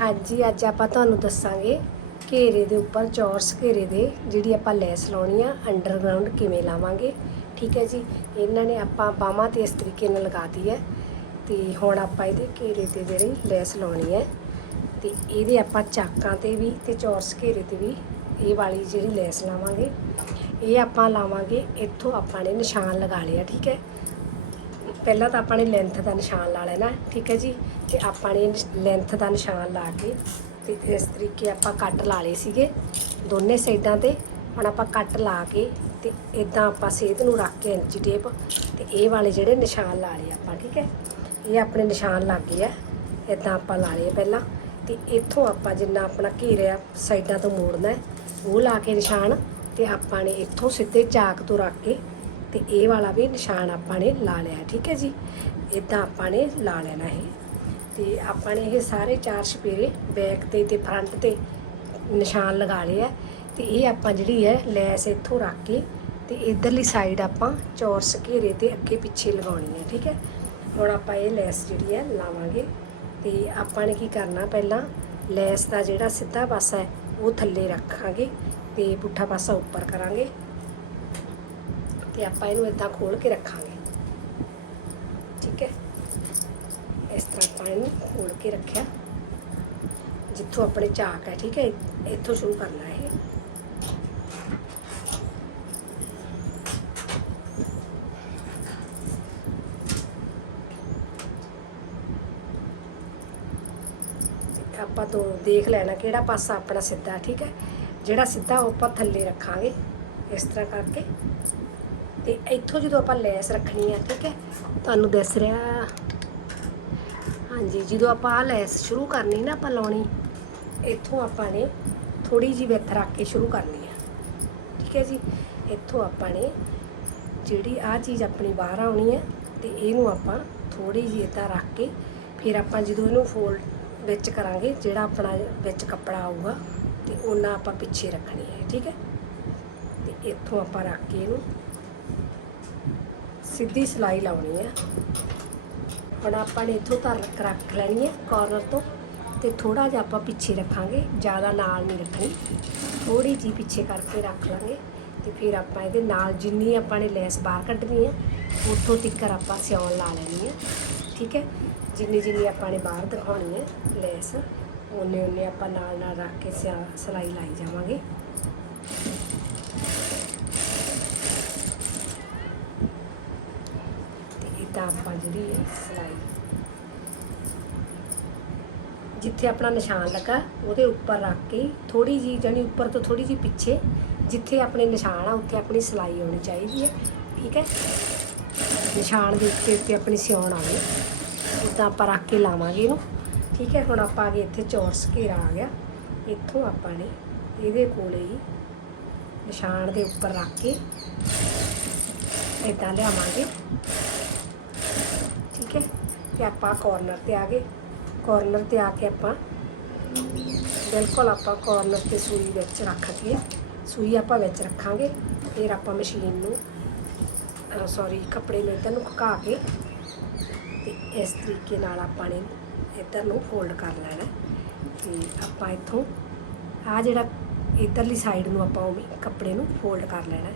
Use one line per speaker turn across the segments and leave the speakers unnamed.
ਹਾਂਜੀ, ਅੱਜ ਆਪਾਂ ਤੁਹਾਨੂੰ ਦੱਸਾਂਗੇ ਘੇਰੇ ਦੇ ਉੱਪਰ ਚੌਰਸ ਘੇਰੇ ਦੇ ਜਿਹੜੀ ਆਪਾਂ ਲੈਸ ਲਾਉਣੀ ਆ ਅੰਡਰਗਰਾਉਂਡ ਕਿਵੇਂ ਲਾਵਾਂਗੇ, ਠੀਕ ਹੈ ਜੀ? ਇਹਨਾਂ ਨੇ ਆਪਾਂ ਬਾਹਾਂ ਤੇ ਇਸ ਤਰੀਕੇ ਨਾਲ ਲਗਾਤੀ ਹੈ ਤੇ ਹੁਣ ਆਪਾਂ ਇਹਦੇ ਘੇਰੇ ਤੇ ਜਿਹੜੀ ਲੈਸ ਲਾਉਣੀ ਹੈ ਤੇ ਇਹਦੇ ਆਪਾਂ ਚਾਕਾਂ ਤੇ ਵੀ ਤੇ ਚੌਰਸ ਘੇਰੇ ਤੇ ਵੀ ਇਹ ਵਾਲੀ ਜਿਹੜੀ ਲੈਸ ਲਾਵਾਂਗੇ, ਇਹ ਆਪਾਂ ਲਾਵਾਂਗੇ, ਇੱਥੋਂ ਆਪਾਂ ਨੇ ਨਿਸ਼ਾਨ ਲਗਾ ਲਿਆ, ਠੀਕ ਹੈ? ਪਹਿਲਾਂ ਤਾਂ ਆਪਾਂ ਨੇ ਲੈਂਥ ਦਾ ਨਿਸ਼ਾਨ ਲਾ ਲੈਣਾ, ਠੀਕ ਹੈ ਜੀ? ਤੇ ਆਪਾਂ ਨੇ ਲੈਂਥ ਦਾ ਨਿਸ਼ਾਨ ਲਾ ਕੇ ਤੇ ਇਸ ਤਰੀਕੇ ਆਪਾਂ ਕੱਟ ਲਾ ਲਏ ਸੀਗੇ ਦੋਨੇ ਸਾਈਡਾਂ ਤੇ। ਹੁਣ ਆਪਾਂ ਕੱਟ ਲਾ ਕੇ ਤੇ ਇਦਾਂ ਆਪਾਂ ਸੇਧ ਨੂੰ ਰੱਖ ਕੇ ਇੰਚੀ ਟੇਪ ਤੇ ਇਹ ਵਾਲੇ ਜਿਹੜੇ ਨਿਸ਼ਾਨ ਲਾ ਲਏ ਆਪਾਂ, ਠੀਕ ਹੈ? ਇਹ ਆਪਣੇ ਨਿਸ਼ਾਨ ਲੱਗ ਗਏ ਆ। ਇਦਾਂ ਆਪਾਂ ਲਾ ਲਏ ਪਹਿਲਾਂ ਤੇ ਇੱਥੋਂ ਆਪਾਂ ਜਿੰਨਾ ਆਪਣਾ ਘੇਰਿਆ ਸਾਈਡਾਂ ਤੋਂ ਮੋੜਨਾ ਉਹ ਲਾ ਕੇ ਨਿਸ਼ਾਨ ਤੇ ਆਪਾਂ ਨੇ ਇੱਥੋਂ ਸਿੱਧੇ ਚਾਕ ਤੋਂ ਰੱਖ ਕੇ ਤੇ ਇਹ ਵਾਲਾ ਵੀ ਨਿਸ਼ਾਨ ਆਪਾਂ ਨੇ ਲਾ ਲਿਆ, ਠੀਕ ਹੈ ਜੀ? ਇਦਾਂ ਆਪਾਂ ਨੇ ਲਾ ਲੈਣਾ ਇਹ। ਤੇ ਆਪਾਂ ਨੇ ਇਹ ਸਾਰੇ ਚਾਰ ਛਪੇਰੇ ਬੈਕ ਤੇ ਤੇ ਫਰੰਟ ਤੇ ਨਿਸ਼ਾਨ ਲਗਾ ਲਏ ਆ। ਤੇ ਇਹ ਆਪਾਂ ਜਿਹੜੀ ਹੈ, ਲੈਸ ਇੱਥੋਂ ਰੱਖ ਕੇ ਤੇ ਇਧਰਲੀ ਸਾਈਡ ਆਪਾਂ ਚੌਰਸ ਘੇਰੇ ਤੇ ਅੱਗੇ ਪਿੱਛੇ ਲਗਾਉਣੀ ਹੈ, ਠੀਕ ਹੈ? ਹੁਣ ਆਪਾਂ ਇਹ ਲੈਸ ਜਿਹੜੀ ਹੈ ਲਾਵਾਂਗੇ। ਤੇ ਆਪਾਂ ਨੇ ਕੀ ਕਰਨਾ ਪਹਿਲਾਂ, ਲੈਸ ਦਾ ਜਿਹੜਾ ਸਿੱਧਾ ਪਾਸਾ ਹੈ, ਉਹ ਥੱਲੇ ਰੱਖਾਂਗੇ ਤੇ ਪੁੱਠਾ ਪਾਸਾ ਉੱਪਰ ਕਰਾਂਗੇ। ਤੇ ਆਪਾਂ ਇਹਨੂੰ ਇਦਾਂ ਖੋਲ ਕੇ ਰੱਖਾਂਗੇ। ਠੀਕ ਹੈ? ਇਸ ਤਰ੍ਹਾਂ ਆਪਾਂ ਇਹਨੂੰ ਖੋਲ ਕੇ ਰੱਖਿਆ। ਜਿੱਥੋਂ ਆਪਣੇ ਚਾਕ ਹੈ, ਠੀਕ ਹੈ? ਇੱਥੋਂ ਸ਼ੁਰੂ ਕਰਨਾ ਹੈ ਇਹ ਆਪਾਂ ਤੋਂ ਦੇਖ ਲੈਣਾ ਕਿਹੜਾ ਪਾਸਾ ਆਪਣਾ ਸਿੱਧਾ, ਠੀਕ ਹੈ? ਜਿਹੜਾ ਸਿੱਧਾ ਉਹ ਆਪਾਂ ਥੱਲੇ ਰੱਖਾਂਗੇ, ਇਸ ਤਰ੍ਹਾਂ ਕਰਕੇ। ਤੇ ਇੱਥੋਂ ਜਦੋਂ ਆਪਾਂ ਲੈਸ ਰੱਖਣੀ ਆ, ਠੀਕ ਹੈ, ਤੁਹਾਨੂੰ ਦੱਸ ਰਿਹਾ। ਹਾਂਜੀ, ਜਦੋਂ ਆਪਾਂ ਆ ਲੈਸ ਸ਼ੁਰੂ ਕਰਨੀ ਨਾ ਆਪਾਂ ਲਾਉਣੀ, ਇੱਥੋਂ ਆਪਾਂ ਨੇ ਥੋੜੀ ਜਿਹੀ ਵਿੱਥ ਰੱਖ ਕੇ ਸ਼ੁਰੂ ਕਰਨੀ ਆ। ਠੀਕ ਹੈ ਜੀ, ਇੱਥੋਂ ਆਪਾਂ ਨੇ ਜਿਹੜੀ ਆ ਚੀਜ਼ ਆਪਣੀ ਬਾਹਰ ਆਉਣੀ ਹੈ ਤੇ ਇਹਨੂੰ ਆਪਾਂ ਥੋੜੀ ਜਿਹੀ ਇੱਦਾਂ ਰੱਖ ਕੇ ਫਿਰ ਆਪਾਂ ਜਦੋਂ ਇਹਨੂੰ ਫੋਲਡ ਵਿੱਚ ਕਰਾਂਗੇ, ਜਿਹੜਾ ਆਪਣਾ ਵਿੱਚ ਕੱਪੜਾ ਆਊਗਾ, ਤੇ ਉਹਨਾਂ ਆਪਾਂ ਪਿੱਛੇ ਰੱਖਣੀ ਹੈ ਠੀਕ ਹੈ। ਤੇ ਇੱਥੋਂ ਆਪਾਂ ਰੱਖ ਕੇ ਇਹਨੂੰ ਸਿੱਧੀ ਸਲਾਈ ਲਾਉਣੀ ਹੈ ਹੁਣ ਆਪਾਂ ਨੇ ਇੱਥੋਂ ਤੱਕ ਰੱਖ ਲੈਣੀ ਹੈ ਕਾਰਨਰ ਤੋਂ ਤੇ ਥੋੜਾ ਜਿਹਾ ਆਪਾਂ ਪਿੱਛੇ ਰੱਖਾਂਗੇ, ਜ਼ਿਆਦਾ ਨਾਲ ਨਹੀਂ ਰੱਖਣੀ। ਥੋੜੀ ਜੀ ਪਿੱਛੇ ਕਰਕੇ ਰੱਖ ਲਾਂਗੇ ਤੇ ਫਿਰ ਆਪਾਂ ਇਹਦੇ ਨਾਲ ਜਿੰਨੀ ਆਪਾਂ ਨੇ ਲੈਸ ਬਾਹਰ ਕੱਢਣੀ ਹੈ ਉੱਥੋਂ ਤਿੱਕਰ ਆਪਾਂ ਸਿਉਣ ਲਾ ਲੈਣੀ ਹੈ ਠੀਕ ਹੈ? ਜਿੰਨੀ ਜਿੰਨੀ ਆਪਾਂ ਨੇ ਬਾਹਰ ਦਿਖਾਉਣੀ ਹੈ ਲੈਸ ਉਹਨੇ ਉਹਨੇ ਆਪਾਂ ਨਾਲ ਨਾਲ ਰੱਖ ਕੇ ਸਿਆ- ਸਿਲਾਈ ਲਾਈ ਜਾਵਾਂਗੇ। ਤੇ ਆਪਾਂ ਜਿਹੜੀ ਹੈ ਸਿਲਾਈ ਜਿੱਥੇ ਆਪਣਾ ਨਿਸ਼ਾਨ ਲੱਗਾ, ਉਹਦੇ ਉੱਪਰ ਰੱਖ ਕੇ ਥੋੜੀ ਜੀ ਜਾਨੀ ਉੱਪਰ ਤੋਂ ਥੋੜੀ ਜੀ ਪਿੱਛੇ, ਜਿੱਥੇ ਆਪਣੇ ਨਿਸ਼ਾਨ ਆ, ਉੱਥੇ ਆਪਣੀ ਸਿਲਾਈ ਆਉਣੀ ਚਾਹੀਦੀ ਹੈ, ਠੀਕ ਹੈ? ਨਿਸ਼ਾਨ ਦੇ ਉੱਤੇ ਉੱਤੇ ਆਪਣੀ ਸਿਉਣ ਆਵੇ ਉਦਾਂ ਆਪਾਂ ਰੱਖ ਕੇ ਲਾਵਾਂਗੇ ਇਹਨੂੰ, ਠੀਕ ਹੈ? ਹੁਣ ਆਪਾਂ ਆ ਗਏ ਇੱਥੇ ਚੌਰਸ ਘੇਰਾ ਆ ਗਿਆ। ਇੱਥੋਂ ਆਪਾਂ ਨੇ ਇਹਦੇ ਕੋਲੇ ਹੀ ਨਿਸ਼ਾਨ ਦੇ ਉੱਪਰ ਰੱਖ ਕੇ ਇਦਾਂ ਲਿਆਵਾਂਗੇ। ਤੇ ਆਪਾਂ ਕਾਰਨਰ ਤੇ ਆ ਗਏ। ਕਾਰਨਰ ਤੇ ਆ ਕੇ ਆਪਾਂ ਬਿਲਕੁਲ ਆਪਾਂ ਕਾਰਨਰ ਤੇ ਸੂਈ ਵਿੱਚ ਰੱਖ ਕੇ ਸੂਈ ਆਪਾਂ ਵਿੱਚ ਰੱਖਾਂਗੇ, ਫਿਰ ਆਪਾਂ ਮਸ਼ੀਨ ਨੂੰ ਸੌਰੀ ਕੱਪੜੇ ਨੂੰ ਇੱਧਰ ਨੂੰ ਖੁਕਾ ਕੇ ਤੇ ਇਸ ਤਰੀਕੇ ਨਾਲ ਆਪਾਂ ਨੇ ਇੱਧਰ ਨੂੰ ਫੋਲਡ ਕਰ ਲੈਣਾ ਤੇ ਆਪਾਂ ਇੱਥੋਂ ਆ ਜਿਹੜਾ ਇੱਧਰਲੀ ਸਾਈਡ ਨੂੰ ਆਪਾਂ ਉਹ ਵੀ ਕੱਪੜੇ ਨੂੰ ਫੋਲਡ ਕਰ ਲੈਣਾ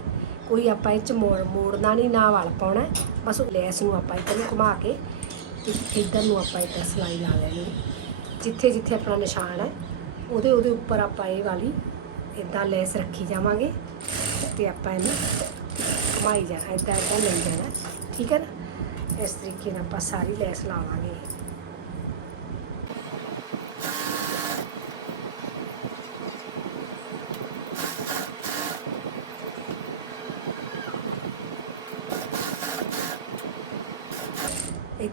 ਕੋਈ ਆਪਾਂ ਇਹ ਚ ਮੋੜ ਮੋੜਨਾ ਨਹੀਂ, ਨਾ ਵਲ ਪਾਉਣਾ ਬਸ ਉਹ ਲੈਸ ਨੂੰ ਆਪਾਂ ਇੱਧਰ ਨੂੰ ਘੁਮਾ ਕੇ ਇੱਧਰ ਨੂੰ ਆਪਾਂ ਇੱਧਰ ਸਲਾਈ ਲਾ ਲੈਣੀ ਜਿੱਥੇ ਜਿੱਥੇ ਆਪਣਾ ਨਿਸ਼ਾਨ ਹੈ, ਉਹਦੇ ਉਹਦੇ ਉੱਪਰ ਆਪਾਂ ਇਹ ਵਾਲੀ ਇੱਦਾਂ ਲੈਸ ਰੱਖੀ ਜਾਵਾਂਗੇ ਤੇ ਆਪਾਂ ਇਹਨੂੰ ਘੁਮਾਈ ਜਾਣਾ ਇੱਦਾਂ ਇੱਦਾਂ ਲੈ ਜਾਣਾ। ਠੀਕ ਹੈ ਨਾ? ਇਸ ਤਰੀਕੇ ਨਾਲ ਆਪਾਂ ਸਾਰੀ ਲੈਸ ਲਾਵਾਂਗੇ।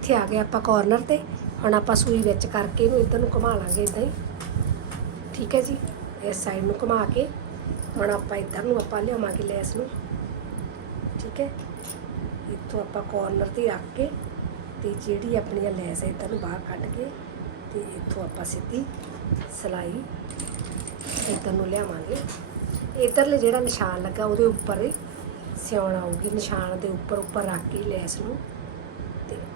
ਇੱਥੇ ਆ ਗਏ ਆਪਾਂ ਕਾਰਨਰ ਤੇ। ਹੁਣ ਆਪਾਂ ਸੂਈ ਵਿੱਚ ਕਰਕੇ ਇਹਨੂੰ ਇੱਧਰ ਨੂੰ ਘੁਮਾ ਲਾਂਗੇ ਇਦਾਂ ਹੀ। ਠੀਕ ਹੈ ਜੀ? ਇਸ ਸਾਈਡ ਨੂੰ ਘੁਮਾ ਕੇ ਹੁਣ ਆਪਾਂ ਇੱਧਰ ਨੂੰ ਆਪਾਂ ਲਿਆਵਾਂਗੇ ਲੈਸ ਨੂੰ। ਠੀਕ ਹੈ? ਇੱਥੋਂ ਆਪਾਂ ਕਾਰਨਰ ਤੇ ਰੱਖ ਕੇ ਤੇ ਜਿਹੜੀ ਆਪਣੀ ਇਹ ਲੈਸ ਹੈ ਇੱਧਰ ਨੂੰ ਬਾਹਰ ਕੱਢ ਕੇ ਤੇ ਇੱਥੋਂ ਆਪਾਂ ਸਿੱਧੀ ਸਲਾਈ ਇੱਧਰ ਨੂੰ ਲਿਆਵਾਂਗੇ। ਇੱਧਰਲੇ ਜਿਹੜਾ ਨਿਸ਼ਾਨ ਲੱਗਾ ਉਹਦੇ ਉੱਪਰ ਹੀ ਸਿਉਣ ਆਊਗੀ। ਨਿਸ਼ਾਨ ਦੇ ਉੱਪਰ ਉੱਪਰ ਰੱਖ ਕੇ ਲੈਸ ਨੂੰ।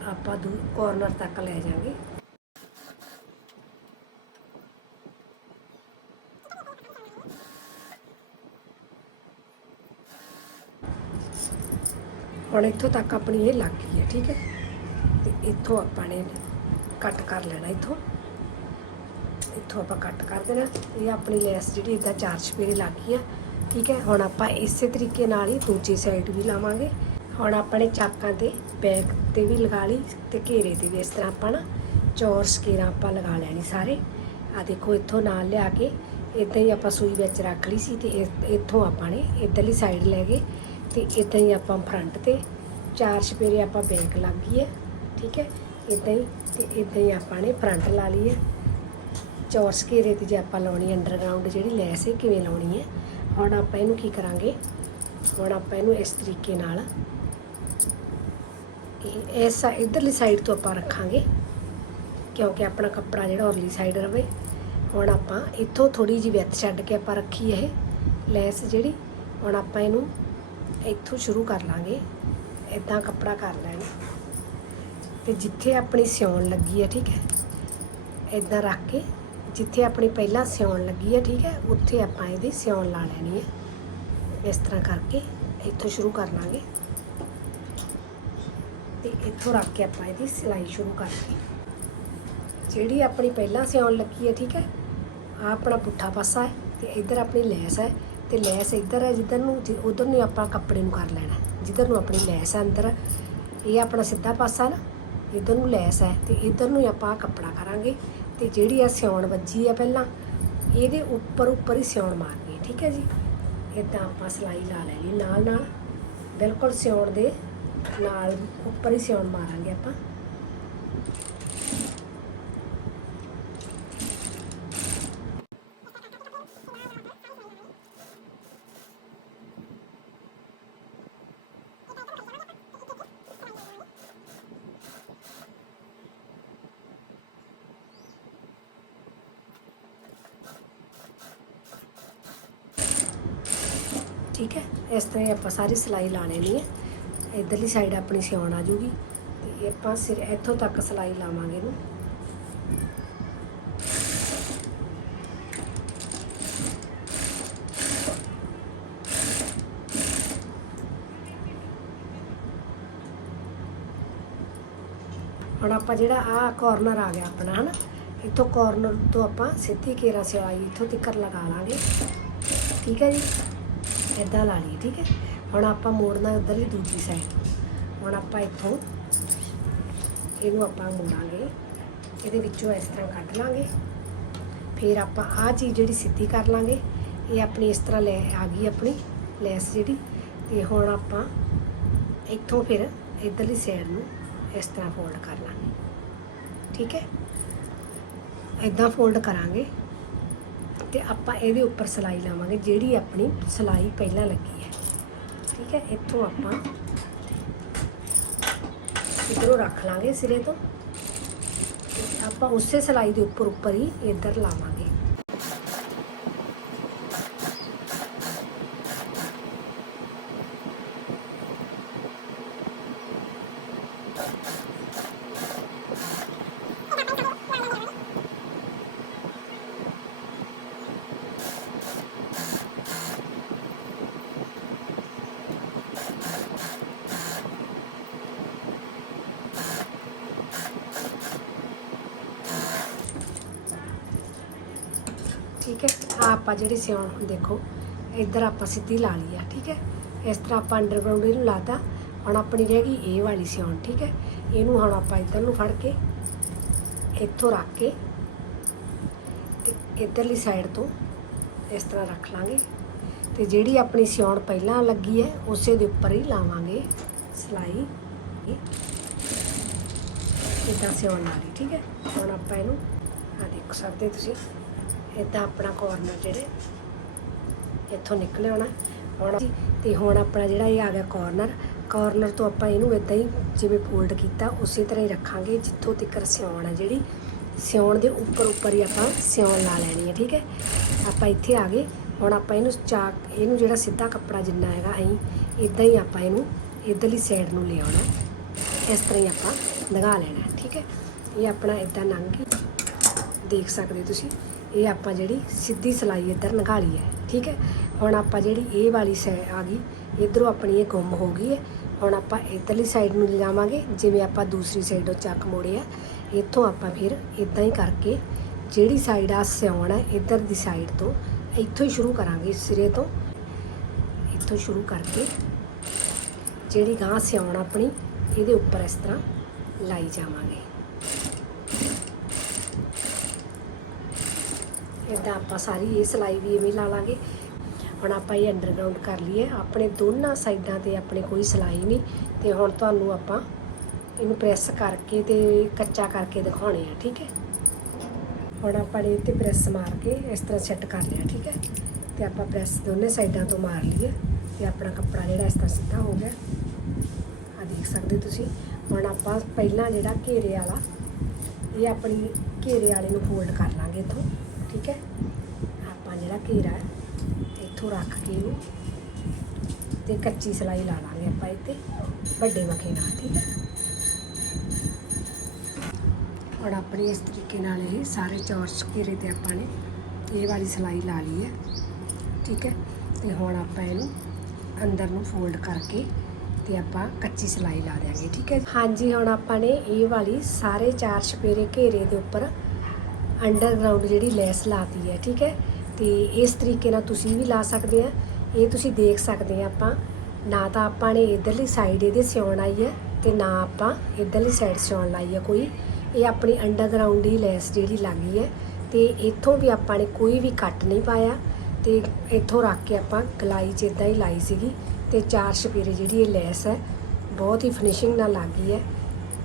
ਆਪਾਂ ਦੂ ਕੋਰਨਰ ਤੱਕ ਲੈ ਜਾਵਾਂਗੇ। ਹੁਣ ਇੱਥੋਂ ਤੱਕ ਆਪਣੀ ਇਹ ਲੱਗ ਗਈ ਹੈ, ਠੀਕ ਹੈ? ਤੇ ਇੱਥੋਂ ਆਪਾਂ ਨੇ ਕੱਟ ਕਰ ਲੈਣਾ ਇੱਥੋਂ। ਇੱਥੋਂ ਆਪਾਂ ਕੱਟ ਕਰ ਦੇਣਾ। ਇਹ ਆਪਣੀ ਲੈਸ ਜਿਹੜੀ ਇਦਾਂ ਚਾਰ ਛਪੇਰੇ ਲੱਗ ਗਈ ਹੈ ਠੀਕ ਹੈ? ਹੁਣ ਆਪਾਂ ਇਸੇ ਤਰੀਕੇ ਨਾਲ ਹੀ ਦੂਜੀ ਸਾਈਡ ਵੀ ਲਾਵਾਂਗੇ। ਹੁਣ ਆਪਾਂ ਨੇ ਚਾਕਾਂ ਤੇ ਬੈਕ ਤੇ ਵੀ ਲਗਾ ਲਈ ਤੇ ਘੇਰੇ ਤੇ ਵੀ। ਇਸ ਤਰ੍ਹਾਂ ਆਪਾਂ ਨਾ ਚੌਰ ਸਕੇਰਾਂ ਆਪਾਂ ਲਗਾ ਲੈਣੀ ਸਾਰੇ। ਆ ਦੇਖੋ, ਇੱਥੋਂ ਨਾਲ ਲਿਆ ਕੇ ਇਦਾਂ ਹੀ ਆਪਾਂ ਸੂਈ ਵਿੱਚ ਰੱਖ ਲਈ ਸੀ ਤੇ ਇਹ- ਇੱਥੋਂ ਆਪਾਂ ਨੇ ਇੱਧਰਲੀ ਸਾਈਡ ਲੈ ਗਏ ਤੇ ਇਦਾਂ ਹੀ ਆਪਾਂ ਫਰੰਟ ਤੇ ਚਾਰ ਛਪੇਰੇ ਆਪਾਂ ਬੈਕ ਲੱਗ ਗਈ ਹੈ, ਠੀਕ ਹੈ? ਇਦਾਂ ਹੀ ਤੇ ਇਦਾਂ ਹੀ ਆਪਾਂ ਨੇ ਫਰੰਟ ਲਾ ਲਈ ਹੈ। ਚੌਰਸ ਘੇਰੇ ਤੇ ਜੇ ਆਪਾਂ ਲਾਉਣੀ ਅੰਡਰਗਰਾਉਂਡ ਜਿਹੜੀ ਲੈਸ ਹੈ, ਕਿਵੇਂ ਲਾਉਣੀ ਹੈ? ਹੁਣ ਆਪਾਂ ਇਹਨੂੰ ਕੀ ਕਰਾਂਗੇ? ਹੁਣ ਆਪਾਂ ਇਹਨੂੰ ਇਸ ਤਰੀਕੇ ਨਾਲ ਇਹ ਐਸਾ ਇਧਰਲੀ ਸਾਈਡ ਤੋਂ ਆਪਾਂ ਰੱਖਾਂਗੇ, ਕਿਉਂਕਿ ਆਪਣਾ ਕੱਪੜਾ ਜਿਹੜਾ ਉਰਲੀ ਸਾਈਡ ਰਵੇ। ਹੁਣ ਆਪਾਂ ਇੱਥੋਂ ਥੋੜੀ ਜਿਹੀ ਵਿੱਥ ਛੱਡ ਕੇ ਆਪਾਂ ਰੱਖੀ ਇਹ ਲੈਸ ਜਿਹੜੀ, ਹੁਣ ਆਪਾਂ ਇਹਨੂੰ ਇੱਥੋਂ ਸ਼ੁਰੂ ਕਰ ਲਾਂਗੇ। ਇਦਾਂ ਕੱਪੜਾ ਕਰ ਲੈਣਾ। ਤੇ ਜਿੱਥੇ ਆਪਣੀ ਸਿਉਣ ਲੱਗੀ ਹੈ, ਠੀਕ ਹੈ ਇਦਾਂ ਰੱਖ ਕੇ, ਜਿੱਥੇ ਆਪਣੀ ਪਹਿਲਾਂ ਸਿਉਣ ਲੱਗੀ ਹੈ, ਠੀਕ ਹੈ, ਉੱਥੇ ਆਪਾਂ ਇਹਦੀ ਸਿਉਣ ਲਾ ਲੈਣੀ ਹੈ। ਇਸ ਤਰ੍ਹਾਂ ਕਰਕੇ ਇੱਥੋਂ ਸ਼ੁਰੂ ਕਰ ਲਾਂਗੇ। ਤੇ ਇੱਥੋਂ ਰੱਖ ਕੇ ਆਪਾਂ ਇਹਦੀ ਸਿਲਾਈ ਸ਼ੁਰੂ ਕਰਾਂਗੇ ਜਿਹੜੀ ਆਪਣੀ ਪਹਿਲਾਂ ਸਿਉਣ ਲੱਗੀ ਹੈ, ਠੀਕ ਹੈ? ਆ ਆਪਣਾ ਪੁੱਠਾ ਪਾਸਾ ਹੈ ਤੇ ਇੱਧਰ ਆਪਣੀ ਲੈਸ ਹੈ ਤੇ ਲੈਸ ਇੱਧਰ ਹੈ, ਜਿੱਧਰ ਨੂੰ ਉਧਰ ਨੂੰ ਆਪਾਂ ਕੱਪੜੇ ਨੂੰ ਕਰ ਲੈਣਾ ਜਿੱਧਰ ਨੂੰ ਆਪਣੀ ਲੈਸ ਹੈ ਅੰਦਰ, ਇਹ ਆਪਣਾ ਸਿੱਧਾ ਪਾਸਾ ਨਾ, ਇੱਧਰ ਨੂੰ ਲੈਸ ਹੈ ਤੇ ਇੱਧਰ ਨੂੰ ਹੀ ਆਪਾਂ ਕੱਪੜਾ ਕਰਾਂਗੇ ਤੇ ਜਿਹੜੀ ਆ ਸਿਉਣ ਵੱਜੀ ਆ ਪਹਿਲਾਂ, ਇਹਦੇ ਉੱਪਰ ਉੱਪਰ ਹੀ ਸਿਉਣ ਮਾਰਨੀ ਠੀਕ ਹੈ ਜੀ? ਇਦਾਂ ਆਪਾਂ ਸਲਾਈ ਲਾ ਲੈਣੀ ਨਾਲ ਨਾਲ ਬਿਲਕੁਲ ਸਿਉਣ ਦੇ ਨਾਲ ਉੱਪਰ ਹੀ ਸਿਉਣ ਮਾਰਾਂਗੇ ਆਪਾਂ। ਠੀਕ ਹੈ, ਇਸ ਤਰ੍ਹਾਂ ਆਪਾਂ ਸਾਰੀ ਸਿਲਾਈ ਲਾ ਲੈਣੀ ਹੈ। ਇਧਰਲੀ ਸਾਈਡ ਆਪਣੀ ਸਿਉਣ ਆ ਜੂਗੀ ਤੇ ਆਪਾਂ ਸਿਰ ਇੱਥੋਂ ਤੱਕ ਸਿਲਾਈ ਲਾਵਾਂਗੇ ਇਹਨੂੰ। ਹੁਣ ਆਪਾਂ ਜਿਹੜਾ ਆ ਕਾਰਨਰ ਆ ਗਿਆ ਆਪਣਾ, ਹਨਾ? ਇੱਥੋਂ ਕਾਰਨਰ ਤੋਂ ਆਪਾਂ ਸਿੱਧੀ ਘੇਰਾ ਸਿਲਾਈ ਇੱਥੋਂ ਤੱਕ ਲਗਾ ਲਾਂਗੇ। ਠੀਕ ਹੈ ਜੀ? ਇਦਾਂ ਲਾ ਲਈ ਠੀਕ ਹੈ? ਹੁਣ ਆਪਾਂ ਮੋੜਨਾ ਉਧਰ ਦੂਜੀ ਸਾਈਡ ਹੁਣ ਆਪਾਂ ਇੱਥੋਂ ਇਹਨੂੰ ਆਪਾਂ ਮੋੜਾਂਗੇ। ਇਹਦੇ ਵਿੱਚੋਂ ਇਸ ਤਰ੍ਹਾਂ ਕੱਢ ਲਾਂਗੇ। ਫਿਰ ਆਪਾਂ ਆਹ ਚੀਜ਼ ਜਿਹੜੀ ਸਿੱਧੀ ਕਰ ਲਾਂਗੇ, ਇਹ ਆਪਣੀ ਇਸ ਤਰ੍ਹਾਂ ਲੈ ਆ ਗਈ ਆਪਣੀ ਲੈਸ ਜਿਹੜੀ। ਤੇ ਹੁਣ ਆਪਾਂ ਇੱਥੋਂ ਫਿਰ ਇਧਰਲੀ ਸਾਈਡ ਨੂੰ ਇਸ ਤਰ੍ਹਾਂ ਫੋਲਡ ਕਰ ਲਾਂਗੇ। ਠੀਕ ਹੈ? ਇਦਾਂ ਫੋਲਡ ਕਰਾਂਗੇ। ਤੇ ਆਪਾਂ ਇਹਦੇ ਉੱਪਰ ਸਿਲਾਈ ਲਾਵਾਂਗੇ, ਜਿਹੜੀ ਆਪਣੀ ਸਿਲਾਈ ਪਹਿਲਾਂ ਲੱਗੀ ਠੀਕ ਹੈ, ਇੱਥੋਂ ਆਪਾਂ ਇਧਰੋਂ ਰੱਖ ਲਾਂਗੇ ਸਿਰੇ ਤੋਂ ਆਪਾਂ ਉਸੇ ਸਿਲਾਈ ਦੇ ਉੱਪਰ ਉੱਪਰ ਹੀ ਇੱਧਰ ਲਾਵਾਂਗੇ ਠੀਕ ਹੈ ਆ ਆਪਾਂ ਜਿਹੜੀ ਸਿਉਣ ਹੁਣ ਦੇਖੋ, ਇੱਧਰ ਆਪਾਂ ਸਿੱਧੀ ਲਾ ਲਈ ਆ, ਠੀਕ ਹੈ? ਇਸ ਤਰ੍ਹਾਂ ਆਪਾਂ ਅੰਡਰਗਰਾਉਂਡ ਇਹਨੂੰ ਲਾਤਾ ਹੁਣ ਆਪਣੀ ਰਹਿ ਗਈ ਇਹ ਵਾਲੀ ਸਿਉਣ, ਠੀਕ ਹੈ? ਇਹਨੂੰ ਹੁਣ ਆਪਾਂ ਇੱਧਰ ਨੂੰ ਫੜ ਕੇ, ਇੱਥੋਂ ਰੱਖ ਕੇ ਤੇ ਇੱਧਰਲੀ ਸਾਈਡ ਤੋਂ ਇਸ ਤਰ੍ਹਾਂ ਰੱਖ ਲਾਂਗੇ। ਤੇ ਜਿਹੜੀ ਆਪਣੀ ਸਿਉਣ ਪਹਿਲਾਂ ਲੱਗੀ ਹੈ, ਉਸੇ ਦੇ ਉੱਪਰ ਹੀ ਲਾਵਾਂਗੇ ਸਿਲਾਈ। ਇਦਾਂ ਸਿਉਣ ਲਾ ਲਈ ਠੀਕ ਹੈ? ਹੁਣ ਆਪਾਂ ਇਹਨੂੰ ਆ ਦੇਖ ਸਕਦੇ ਤੁਸੀਂ। ਇਦਾਂ ਆਪਣਾ ਕੋਰਨਰ ਜਿਹੜੇ ਇੱਥੋਂ ਨਿਕਲੇ ਹੋਣਾ। ਹੁਣ ਤੇ ਹੁਣ ਆਪਣਾ ਜਿਹੜਾ ਇਹ ਆ ਗਿਆ ਕੋਰਨਰ ਕੋਰਨਰ ਤੋਂ ਆਪਾਂ ਇਹਨੂੰ ਇਦਾਂ ਹੀ ਜਿਵੇਂ ਫੋਲਡ ਕੀਤਾ, ਉਸੇ ਤਰ੍ਹਾਂ ਹੀ ਰੱਖਾਂਗੇ, ਜਿੱਥੋਂ ਤੱਕ ਸਿਉਣ ਹੈ ਜਿਹੜੀ। ਸਿਉਣ ਦੇ ਉੱਪਰ ਉੱਪਰ ਹੀ ਆਪਾਂ ਸਿਉਣ ਲਾ ਲੈਣੀ ਹੈ ਠੀਕ ਹੈ? ਆਪਾਂ ਇੱਥੇ ਆ ਗਏ। ਹੁਣ ਆਪਾਂ ਇਹਨੂੰ ਚਾਕ ਇਹਨੂੰ ਜਿਹੜਾ ਸਿੱਧਾ ਕੱਪੜਾ ਜਿੰਨਾ ਹੈਗਾ, ਅਸੀਂ ਇਦਾਂ ਹੀ ਆਪਾਂ ਇਹਨੂੰ ਇਧਰਲੀ ਸਾਈਡ ਨੂੰ ਲਿਆਉਣਾ। ਇਸ ਤਰ੍ਹਾਂ ਹੀ ਆਪਾਂ ਲਗਾ ਲੈਣਾ, ਠੀਕ ਹੈ? ਇਹ ਆਪਣਾ ਇਦਾਂ ਲੰਘ ਗਈ। ਦੇਖ ਸਕਦੇ ਤੁਸੀਂ। ਇਹ ਆਪਾਂ ਜਿਹੜੀ ਸਿੱਧੀ ਸਲਾਈ ਇੱਧਰ ਨਿਕਾਲੀ ਹੈ, ਠੀਕ ਹੈ? ਹੁਣ ਆਪਾਂ ਜਿਹੜੀ ਇਹ ਵਾਲੀ ਸੈ ਆ ਗਈ, ਇਧਰੋਂ ਆਪਣੀ ਇਹ ਗੁੰਮ ਹੋ ਗਈ ਹੈ। ਹੁਣ ਆਪਾਂ ਇਧਰਲੀ ਸਾਈਡ ਨੂੰ ਲਿਜਾਵਾਂਗੇ, ਜਿਵੇਂ ਆਪਾਂ ਦੂਸਰੀ ਸਾਈਡੋਂ ਚੱਕ ਮੋੜੇ ਆ। ਇੱਥੋਂ ਆਪਾਂ ਫਿਰ ਇਦਾਂ ਹੀ ਕਰਕੇ ਜਿਹੜੀ ਸਾਈਡ ਆ ਸਿਉਣ ਹੈ ਇਧਰ ਦੀ ਸਾਈਡ ਤੋਂ ਇੱਥੋਂ ਹੀ ਸ਼ੁਰੂ ਕਰਾਂਗੇ ਇਸ ਸਿਰੇ ਤੋਂ। ਇੱਥੋਂ ਸ਼ੁਰੂ ਕਰਕੇ ਜਿਹੜੀ ਗਾਂ ਸਿਉਣ ਆਪਣੀ, ਇਹਦੇ ਉੱਪਰ ਇਸ ਤਰ੍ਹਾਂ ਲਾਈ ਜਾਵਾਂਗੇ। ਇਦਾਂ ਆਪਾਂ ਸਾਰੀ ਇਹ ਸਲਾਈ ਵੀ ਇਵੇਂ ਲਾ ਲਾਂਗੇ। ਹੁਣ ਆਪਾਂ ਇਹ ਅੰਡਰਗਰਾਉਂਡ ਕਰ ਲਈਏ। ਆਪਣੇ ਦੋਨਾਂ ਸਾਈਡਾਂ ਤੇ ਆਪਣੇ ਕੋਈ ਸਲਾਈ ਨਹੀਂ। ਤੇ ਹੁਣ ਤੁਹਾਨੂੰ ਆਪਾਂ ਇਹਨੂੰ ਪ੍ਰੈਸ ਕਰਕੇ ਤੇ ਕੱਚਾ ਕਰਕੇ ਦਿਖਾਉਣੇ ਆ, ਠੀਕ ਹੈ? ਹੁਣ ਆਪਾਂ ਇਹ ਤੇ ਪ੍ਰੈਸ ਮਾਰ ਕੇ ਇਸ ਤਰ੍ਹਾਂ ਸੈੱਟ ਕਰ ਲਿਆ, ਠੀਕ ਹੈ? ਤੇ ਆਪਾਂ ਪ੍ਰੈਸ ਦੋਨੇ ਸਾਈਡਾਂ ਤੋਂ ਮਾਰ ਲਈਏ। ਤੇ ਆਪਣਾ ਕੱਪੜਾ ਜਿਹੜਾ ਇਸ ਤਰ੍ਹਾਂ ਸਿੱਧਾ ਹੋ ਗਿਆ। ਆ ਦੇਖ ਸਕਦੇ ਤੁਸੀਂ। ਹੁਣ ਆਪਾਂ ਪਹਿਲਾਂ ਜਿਹੜਾ ਘੇਰੇ ਵਾਲਾ, ਇਹ ਆਪਣੀ ਘੇਰੇ ਵਾਲੇ ਨੂੰ ਫੋਲਡ ਕਰ ਲਾਂਗੇ ਇੱਥੋਂ। ਜਿਹੜਾ ਘੇਰਾ ਹੈ, ਇੱਥੋਂ ਰੱਖ ਕੇ ਇਹਨੂੰ ਤੇ ਕੱਚੀ ਸਲਾਈ ਲਾ ਲਾਂਗੇ ਆਪਾਂ ਇੱਥੇ ਵੱਡੇ ਮੱਖੇ ਨਾਲ, ਠੀਕ ਹੈ? ਹੁਣ ਆਪਣੇ ਇਸ ਤਰੀਕੇ ਨਾਲ ਇਹ ਸਾਰੇ ਚੌਰਸ ਘੇਰੇ ਤੇ ਆਪਾਂ ਨੇ ਇਹ ਵਾਲੀ ਸਲਾਈ ਲਾ ਲਈ ਹੈ, ਠੀਕ ਹੈ? ਤੇ ਹੁਣ ਆਪਾਂ ਇਹਨੂੰ ਅੰਦਰ ਨੂੰ ਫੋਲਡ ਕਰਕੇ ਤੇ ਆਪਾਂ ਕੱਚੀ ਸਲਾਈ ਲਾ ਦਿਆਂਗੇ, ਠੀਕ ਹੈ ਹਾਂਜੀ, ਹੁਣ ਆਪਾਂ ਨੇ ਇਹ ਵਾਲੀ ਸਾਰੇ ਚਾਰ ਛਪੇਰੇ ਘੇਰੇ ਦੇ ਉੱਪਰ ਅੰਡਰਗਰਾਉਂਡ ਜਿਹੜੀ ਲੈਸ ਲਾਤੀ ਹੈ, ਠੀਕ ਹੈ? ਤੇ ਇਸ ਤਰੀਕੇ ਨਾਲ ਤੁਸੀਂ ਵੀ ਲਾ ਸਕਦੇ ਆ। ਇਹ ਤੁਸੀਂ ਦੇਖ ਸਕਦੇ ਆ ਆਪਾਂ। ਨਾ ਤਾਂ ਆਪਾਂ ਨੇ ਇਧਰਲੀ ਸਾਈਡ ਇਹਦੇ ਸਿਉਣ ਆਈ ਹੈ ਤੇ ਨਾ ਆਪਾਂ ਇਧਰਲੀ ਸਾਈਡ ਸਿਉਣ ਲਾਈ ਹੈ ਕੋਈ। ਇਹ ਆਪਣੀ ਅੰਡਰਗਰਾਉਂਡ ਹੀ ਲੈਸ ਜਿਹੜੀ ਲੱਗੀ ਹੈ ਤੇ ਇੱਥੋਂ ਵੀ ਆਪਾਂ ਨੇ ਕੋਈ ਵੀ ਕੱਟ ਨਹੀਂ ਪਾਇਆ ਤੇ ਇੱਥੋਂ ਰੱਖ ਕੇ ਆਪਾਂ ਗਲਾਈ 'ਚ ਇਦਾਂ ਹੀ ਲਾਈ ਸੀਗੀ ਤੇ ਚਾਰ ਛਪੇਰੇ ਜਿਹੜੀ ਇਹ ਲੈਸ ਹੈ ਬਹੁਤ ਹੀ ਫਿਨਿਸ਼ਿੰਗ ਨਾਲ ਲੱਗੀ ਹੈ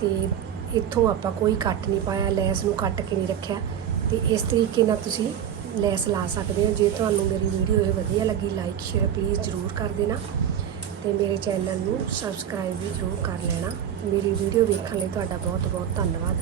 ਤੇ ਇੱਥੋਂ ਆਪਾਂ ਕੋਈ ਕੱਟ ਨਹੀਂ ਪਾਇਆ, ਲੈਸ ਨੂੰ ਕੱਟ ਕੇ ਨਹੀਂ ਰੱਖਿਆ। ਤੇ ਇਸ ਤਰੀਕੇ ਨਾਲ ਤੁਸੀਂ ਲੈਸ ਲਾ ਸਕਦੇ ਹੋ। ਜੇ ਤੁਹਾਨੂੰ ਮੇਰੀ ਵੀਡੀਓ ਇਹ ਵਧੀਆ ਲੱਗੀ ਲਾਈਕ ਸ਼ੇਅਰ ਪਲੀਜ਼ ਜ਼ਰੂਰ ਕਰ ਦੇਣਾ ਤੇ ਮੇਰੇ ਚੈਨਲ ਨੂੰ ਸਬਸਕ੍ਰਾਈਬ ਵੀ ਜ਼ਰੂਰ ਕਰ ਲੈਣਾ। ਮੇਰੀ ਵੀਡੀਓ ਵੇਖਣ ਲਈ ਤੁਹਾਡਾ ਬਹੁਤ ਬਹੁਤ ਧੰਨਵਾਦ।